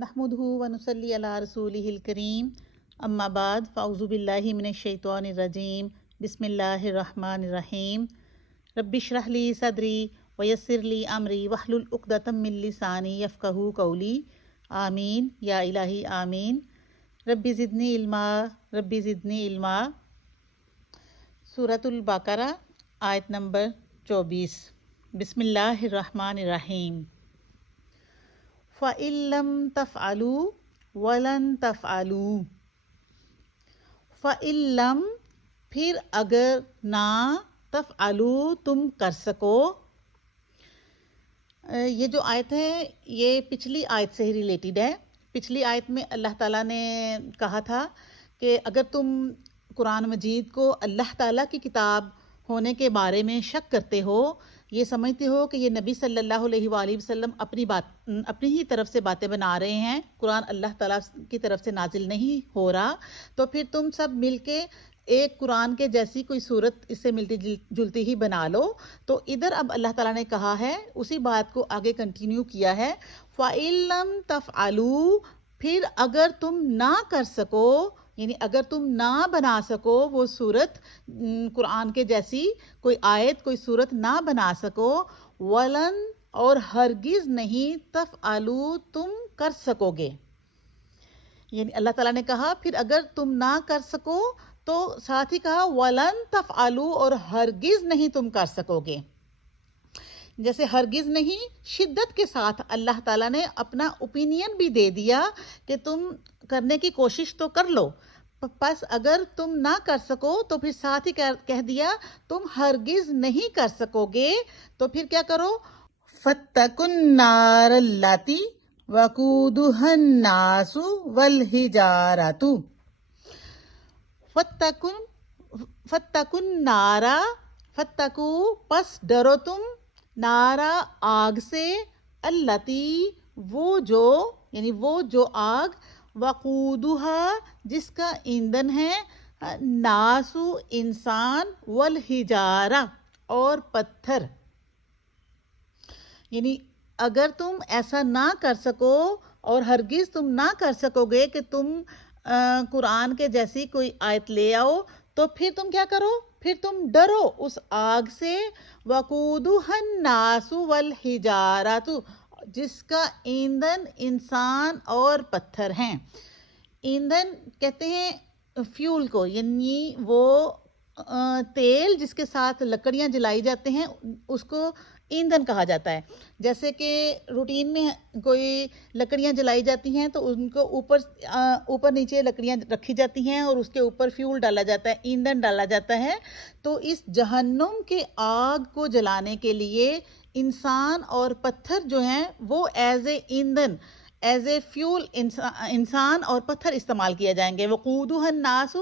نحمدہ ونصلی علی رسولہ الکریم اما بعد فاعوذ باللہ من الشیطان الرجیم بسم اللہ الرحمن الرحیم رب اشرح لی صدری ویسر لی امری واحلل عقدۃ من لسانی یفقہوا قولی آمین یا الہی آمین۔ رب زدنی علما رب زدنی علما۔ سورۃ البقرہ آیت نمبر 24۔ بسم اللہ الرحمن الرحیم۔ فَإِن لَّمْ تَفْعَلُوا وَلَن تَفْعَلُوا۔ فَإِن لَّمْ پھر اگر نہ، تفعلوا تم کر سکو۔ یہ جو آیت ہے یہ پچھلی آیت سے ہی ریلیٹڈ ہے۔ پچھلی آیت میں اللہ تعالیٰ نے کہا تھا کہ اگر تم قرآن مجید کو اللہ تعالیٰ کی کتاب ہونے کے بارے میں شک کرتے ہو، یہ سمجھتے ہو کہ یہ نبی صلی اللہ علیہ وآلہ وسلم اپنی ہی طرف سے باتیں بنا رہے ہیں، قرآن اللہ تعالیٰ کی طرف سے نازل نہیں ہو رہا، تو پھر تم سب مل کے ایک قرآن کے جیسی کوئی صورت اس سے ملتی جلتی ہی بنا لو۔ تو ادھر اب اللہ تعالیٰ نے کہا ہے، اسی بات کو آگے کنٹینیو کیا ہے، فَإِن لَّمْ تَفْعَلُوا پھر اگر تم نہ کر سکو، یعنی اگر تم نہ بنا سکو وہ صورت قرآن کے جیسی کوئی آیت کوئی صورت نہ بنا سکو، ولن اور ہرگز نہیں، تفعلوا تم کر سکو گے۔ یعنی اللہ تعالیٰ نے کہا پھر اگر تم نہ کر سکو تو ساتھ ہی کہا ولن تفعلوا اور ہرگز نہیں تم کر سکو گے۔ جیسے ہرگز نہیں شدت کے ساتھ اللہ تعالیٰ نے اپنا اوپینین بھی دے دیا کہ تم کرنے کی کوشش تو کر لو، پس اگر تم نہ کر سکو تو پھر ساتھ ہی کہہ دیا تم ہرگز نہیں کر سکو گے، تو پھر کیا کرو، فَاتَّقُوا النَّارَ الَّتِي وَقُودُهَا النَّاسُ وَالْحِجَارَةُ۔ فَاتَّقُوا النَّارَ فَاتَّقُوا پس ڈرو تم، نارا آگ سے، الَّتِی وہ جو، یعنی وہ جو آگ، وقودها جس کا ایندھن ہے، ناسو انسان، والحجارہ اور پتھر۔ یعنی اگر تم ایسا نہ کر سکو اور ہرگز تم نہ کر سکو گے کہ تم قرآن کے جیسی کوئی آیت لے آؤ، تو پھر تم کیا کرو، پھر تم ڈرو اس آگ سے، وقودها الناس والحجارۃ جس کا ایندھن انسان اور پتھر ہیں۔ ایندھن کہتے ہیں فیول کو، یعنی وہ تیل جس کے ساتھ لکڑیاں جلائی جاتے ہیں اس کو ایندھن کہا جاتا ہے۔ جیسے کہ روٹین میں کوئی لکڑیاں جلائی جاتی ہیں تو ان کو اوپر نیچے لکڑیاں رکھی جاتی ہیں اور اس کے اوپر فیول ڈالا جاتا ہے، ایندھن ڈالا جاتا ہے۔ تو اس جہنم کے آگ کو جلانے کے لیے انسان اور پتھر جو ہیں وہ ایز اے ایندھن، ایز اے فیول انسان اور پتھر استعمال کیا جائیں گے۔ وقودها الناس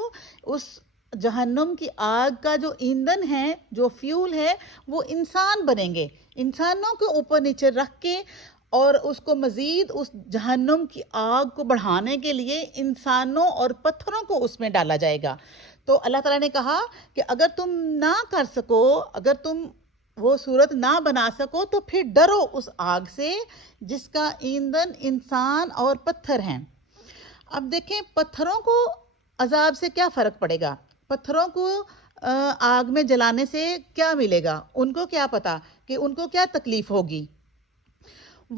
اس جہنم کی آگ کا جو ایندھن ہے، جو فیول ہے، وہ انسان بنیں گے۔ انسانوں کے اوپر نیچے رکھ کے اور اس کو مزید اس جہنم کی آگ کو بڑھانے کے لیے انسانوں اور پتھروں کو اس میں ڈالا جائے گا۔ تو اللہ تعالیٰ نے کہا کہ اگر تم نہ کر سکو، اگر تم وہ صورت نہ بنا سکو تو پھر ڈرو اس آگ سے جس کا ایندھن انسان اور پتھر ہیں۔ اب دیکھیں پتھروں کو عذاب سے کیا فرق پڑے گا، پتھروں کو آگ میں جلانے سے کیا ملے گا، ان کو کیا پتا کہ ان کو کیا تکلیف ہوگی۔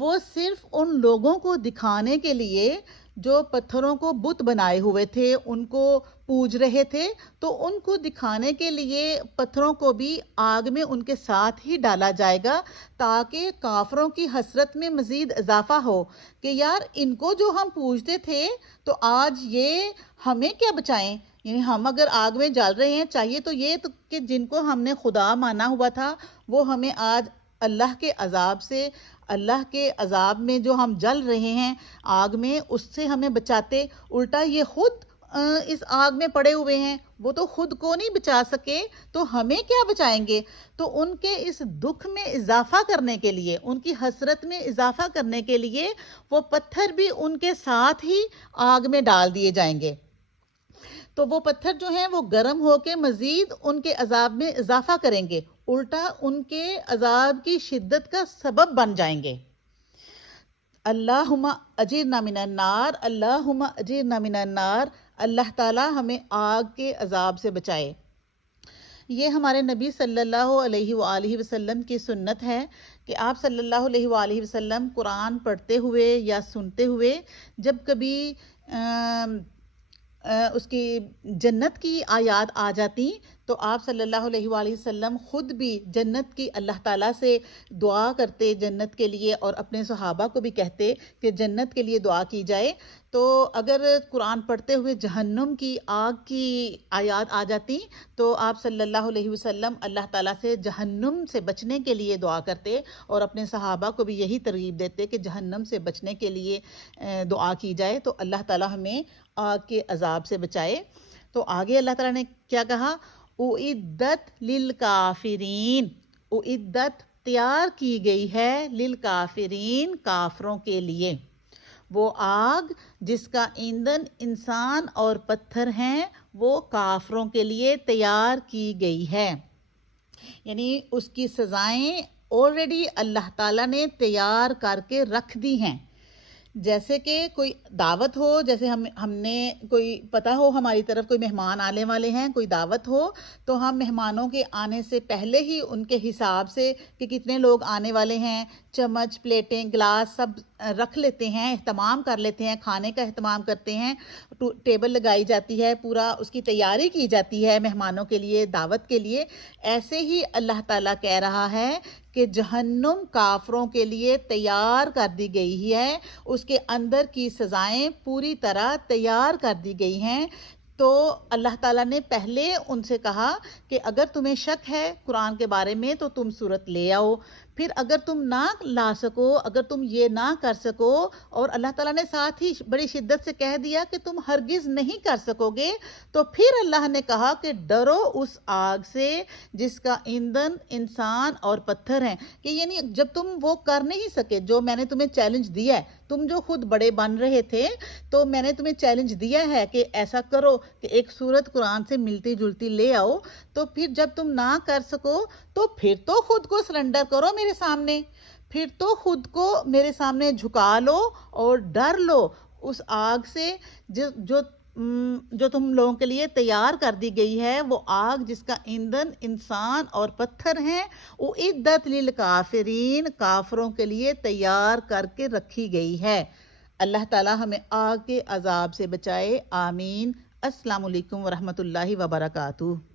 وہ صرف ان لوگوں کو دکھانے کے لیے جو پتھروں کو بت بنائے ہوئے تھے، ان کو پوج رہے تھے، تو ان کو دکھانے کے لیے پتھروں کو بھی آگ میں ان کے ساتھ ہی ڈالا جائے گا، تاکہ کافروں کی حسرت میں مزید اضافہ ہو کہ یار ان کو جو ہم پوجتے تھے تو آج یہ ہمیں کیا بچائیں، یعنی ہم اگر آگ میں جل رہے ہیں، چاہیے تو یہ کہ جن کو ہم نے خدا مانا ہوا تھا وہ ہمیں آج اللہ کے عذاب سے، اللہ کے عذاب میں جو ہم جل رہے ہیں آگ میں، اس سے ہمیں بچاتے، الٹا یہ خود اس آگ میں پڑے ہوئے ہیں، وہ تو خود کو نہیں بچا سکے تو ہمیں کیا بچائیں گے۔ تو ان کے اس دکھ میں اضافہ کرنے کے لیے، ان کی حسرت میں اضافہ کرنے کے لیے وہ پتھر بھی ان کے ساتھ ہی آگ میں ڈال دیے جائیں گے۔ تو وہ پتھر جو ہیں وہ گرم ہو کے مزید ان کے عذاب میں اضافہ کریں گے، الٹا ان کے عذاب کی شدت کا سبب بن جائیں گے۔ اللہم اجرنا من النار، اللہم اجرنا من النار، اللہ تعالیٰ ہمیں آگ کے عذاب سے بچائے۔ یہ ہمارے نبی صلی اللہ علیہ وآلہ وسلم کی سنت ہے کہ آپ صلی اللہ علیہ وآلہ وسلم قرآن پڑھتے ہوئے یا سنتے ہوئے جب کبھی اس کی جنت کی آیات آ جاتی تو آپ صلی اللہ علیہ وآلہ وسلم خود بھی جنت کی اللہ تعالیٰ سے دعا کرتے جنت کے لیے، اور اپنے صحابہ کو بھی کہتے کہ جنت کے لیے دعا کی جائے۔ تو اگر قرآن پڑھتے ہوئے جہنم کی آگ کی آیات آ جاتی تو آپ صلی اللہ علیہ وسلم اللہ تعالیٰ سے جہنم سے بچنے کے لیے دعا کرتے، اور اپنے صحابہ کو بھی یہی ترغیب دیتے کہ جہنم سے بچنے کے لیے دعا کی جائے تو اللہ تعالیٰ ہمیں آگ کے عذاب سے بچائے۔ تو آگے اللہ تعالیٰ نے کیا کہا؟ اعدت للکافرین، اعدت تیار کی گئی ہے، للکافرین کافروں کے لیے، وہ آگ جس کا ایندھن انسان اور پتھر ہیں وہ کافروں کے لیے تیار کی گئی ہے، یعنی اس کی سزائیں آلریڈی اللہ تعالیٰ نے تیار کر کے رکھ دی ہیں۔ جیسے کہ کوئی دعوت ہو، جیسے ہم نے کوئی پتہ ہو ہماری طرف کوئی مہمان آنے والے ہیں، کوئی دعوت ہو تو ہم مہمانوں کے آنے سے پہلے ہی ان کے حساب سے کہ کتنے لوگ آنے والے ہیں چمچ، پلیٹیں، گلاس سب رکھ لیتے ہیں، اہتمام کر لیتے ہیں، کھانے کا اہتمام کرتے ہیں، ٹیبل لگائی جاتی ہے، پورا اس کی تیاری کی جاتی ہے مہمانوں کے لیے، دعوت کے لیے۔ ایسے ہی اللہ تعالیٰ کہہ رہا ہے کہ جہنم کافروں کے لیے تیار کر دی گئی ہے، اس کے اندر کی سزائیں پوری طرح تیار کر دی گئی ہیں۔ تو اللہ تعالیٰ نے پہلے ان سے کہا کہ اگر تمہیں شک ہے قرآن کے بارے میں تو تم سورت لے آؤ، پھر اگر تم نہ لا سکو، اگر تم یہ نہ کر سکو، اور اللہ تعالیٰ نے ساتھ ہی بڑی شدت سے کہہ دیا کہ تم ہرگز نہیں کر سکو گے، تو پھر اللہ نے کہا کہ ڈرو اس آگ سے جس کا ایندھن انسان اور پتھر ہیں، کہ یعنی جب تم وہ کر نہیں سکے جو میں نے تمہیں چیلنج دیا ہے، تم جو خود بڑے بن رہے تھے تو میں نے تمہیں چیلنج دیا ہے کہ ایسا کرو کہ ایک سورت قرآن سے ملتی جلتی لے آؤ، تو پھر جب تم نہ کر سکو تو پھر تو خود کو سرنڈر کرو میرے سامنے، پھر تو خود کو میرے سامنے جھکا لو اور ڈر لو اس آگ سے جو تم لوگوں کے لیے تیار کر دی گئی ہے، وہ آگ جس کا ایندھن انسان اور پتھر ہیں، اعدت للکافرین کافروں کے لیے تیار کر کے رکھی گئی ہے۔ اللہ تعالیٰ ہمیں آگ کے عذاب سے بچائے، آمین۔ السلام علیکم ورحمۃ اللہ وبرکاتہ۔